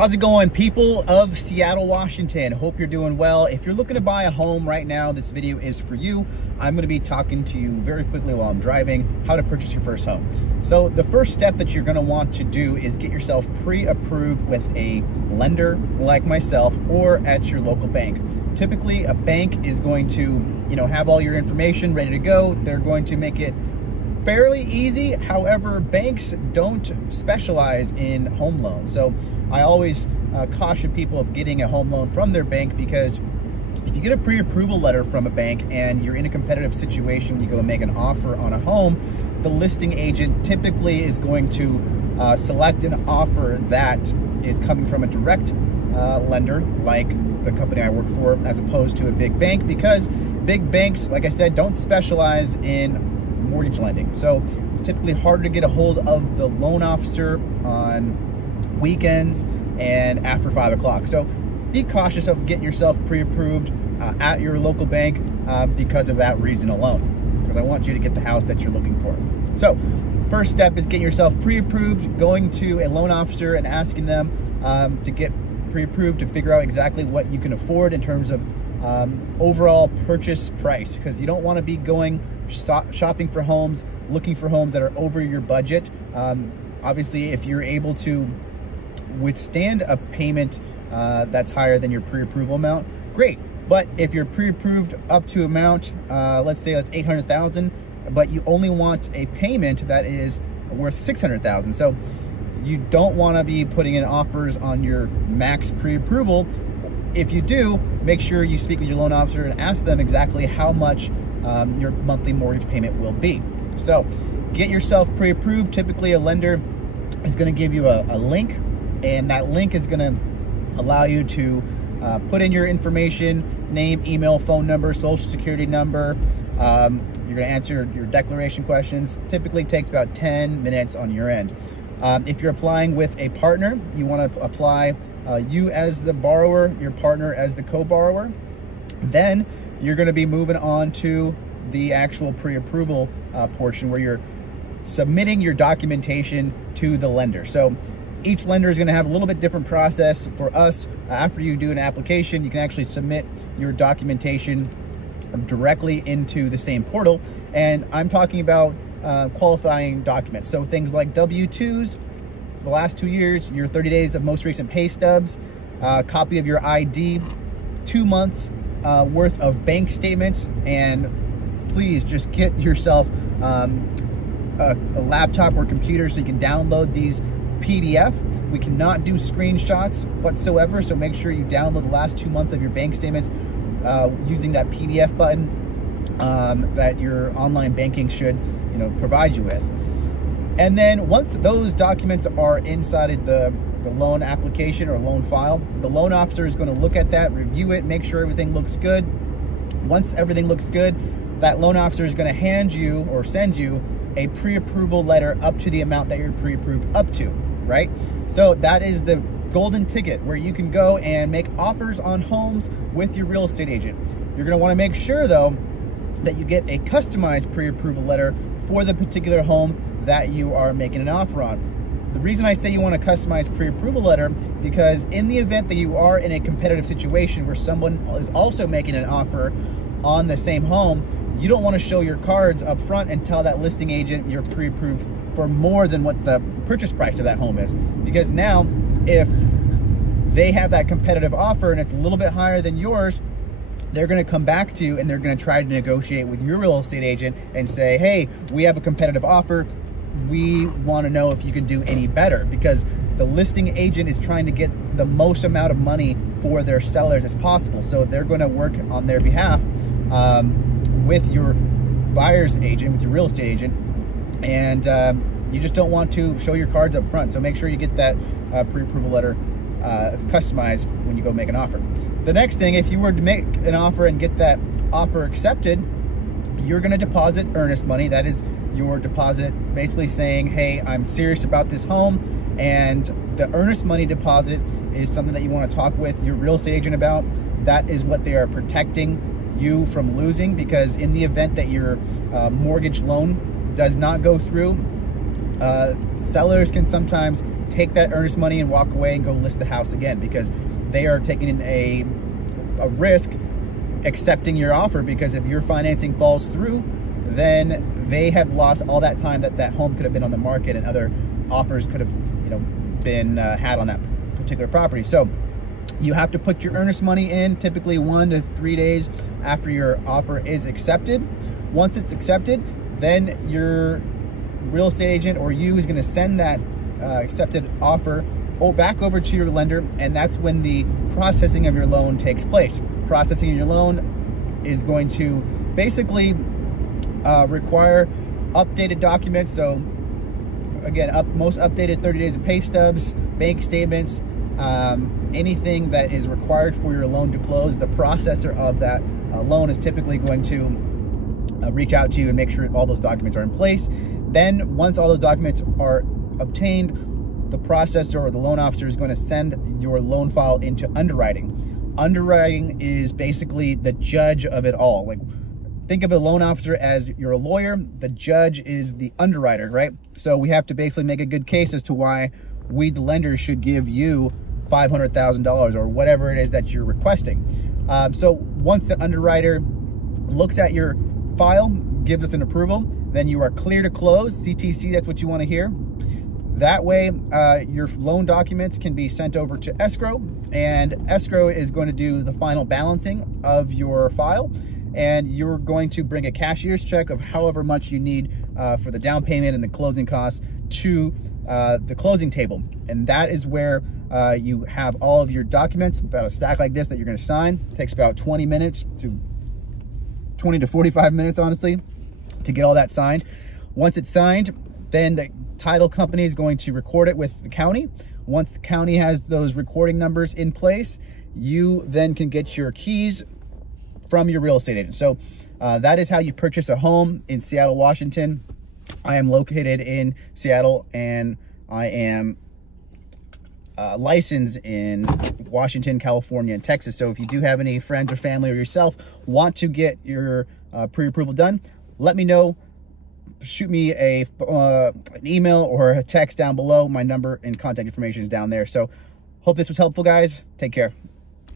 How's it going, people of Seattle, Washington? Hope you're doing well. If you're looking to buy a home right now, this video is for you. I'm going to be talking to you very quickly while I'm driving how to purchase your first home. So the first step that you're going to want to do is get yourself pre-approved with a lender like myself or at your local bank. Typically, a bank is going to, have all your information ready to go. They're going to make it fairly easy. However, banks don't specialize in home loans. So I always caution people of getting a home loan from their bank, because if you get a pre-approval letter from a bank and you're in a competitive situation when you go and make an offer on a home, the listing agent typically is going to select an offer that is coming from a direct lender like the company I work for, as opposed to a big bank, because big banks, like I said, don't specialize in mortgage lending. So it's typically harder to get a hold of the loan officer on weekends and after 5 o'clock. So be cautious of getting yourself pre-approved at your local bank because of that reason alone, because I want you to get the house that you're looking for. So first step is getting yourself pre-approved, going to a loan officer and asking them to get pre-approved to figure out exactly what you can afford in terms of overall purchase price, because you don't want to be going shopping for homes, looking for homes that are over your budget. Obviously, if you're able to withstand a payment that's higher than your pre-approval amount, great. But if you're pre-approved up to amount, let's say that's $800,000, but you only want a payment that is worth $600,000. So you don't want to be putting in offers on your max pre-approval. If you do, make sure you speak with your loan officer and ask them exactly how much your monthly mortgage payment will be. So get yourself pre-approved. Typically, a lender is going to give you a link, and that link is going to allow you to put in your information: name, email, phone number, social security number. You're going to answer your declaration questions. Typically takes about 10 minutes on your end. If you're applying with a partner, you want to apply you as the borrower, your partner as the co-borrower. Then you're going to be moving on to the actual pre-approval portion, where you're submitting your documentation to the lender. So each lender is going to have a little bit different process. For us, after you do an application, you can actually submit your documentation directly into the same portal. And I'm talking about qualifying documents. So things like W-2s, the last 2 years, your 30 days of most recent pay stubs, copy of your ID, 2 months worth of bank statements, and please just get yourself a laptop or computer so you can download these PDF. We cannot do screenshots whatsoever, so make sure you download the last 2 months of your bank statements using that PDF button that your online banking should provide you with. And then once those documents are inside the loan application or loan file, the loan officer is going to look at that, review it, make sure everything looks good. Once everything looks good, that loan officer is going to hand you or send you a pre-approval letter up to the amount that you're pre-approved up to, right? So that is the golden ticket where you can go and make offers on homes with your real estate agent. You're going to want to make sure, though, that you get a customized pre-approval letter for the particular home that you are making an offer on. The reason I say you want a customized pre-approval letter, because in the event that you are in a competitive situation where someone is also making an offer on the same home, you don't want to show your cards up front and tell that listing agent you're pre-approved for more than what the purchase price of that home is. Because now, if they have that competitive offer and it's a little bit higher than yours, they're going to come back to you and they're going to try to negotiate with your real estate agent and say, hey, we have a competitive offer. We want to know if you can do any better, because the listing agent is trying to get the most amount of money for their sellers as possible. So they're going to work on their behalf with your buyer's agent, with your real estate agent, and you just don't want to show your cards up front. So make sure you get that pre-approval letter it's customized when you go make an offer. The next thing, if you were to make an offer and get that offer accepted, you're going to deposit earnest money. That is your deposit basically saying, hey, I'm serious about this home. And the earnest money deposit is something that you want to talk with your real estate agent about. That is what they are protecting you from losing, because in the event that your mortgage loan does not go through, sellers can sometimes take that earnest money and walk away and go list the house again, because they are taking a risk accepting your offer, because if your financing falls through, then they have lost all that time that home could have been on the market and other offers could have, you know, been had on that particular property. So you have to put your earnest money in typically 1 to 3 days after your offer is accepted. Once it's accepted, then your real estate agent or you is going to send that accepted offer back over to your lender, and that's when the processing of your loan takes place. Processing of your loan is going to basically require updated documents. So again, most updated 30 days of pay stubs, bank statements, anything that is required for your loan to close. The processor of that loan is typically going to reach out to you and make sure all those documents are in place. Then once all those documents are obtained, the processor or the loan officer is going to send your loan file into underwriting. Underwriting is basically the judge of it all. Like, think of a loan officer as you're a lawyer, the judge is the underwriter, right? So we have to basically make a good case as to why we, the lender, should give you $500,000 or whatever it is that you're requesting. So once the underwriter looks at your file, gives us an approval, then you are clear to close. CTC, that's what you want to hear. That way, your loan documents can be sent over to escrow, and escrow is going to do the final balancing of your file, and you're going to bring a cashier's check of however much you need for the down payment and the closing costs to the closing table. And that is where you have all of your documents, about a stack like this that you're going to sign. It takes about 20 to 45 minutes, honestly, to get all that signed. Once it's signed, then the title company is going to record it with the county. Once the county has those recording numbers in place, you then can get your keys from your real estate agent. So that is how you purchase a home in Seattle, Washington. I am located in Seattle, and I am licensed in Washington, California, and Texas. So if you do have any friends or family or yourself want to get your pre-approval done, let me know. Shoot me an email or a text down below. My number and contact information is down there. So hope this was helpful, guys. Take care.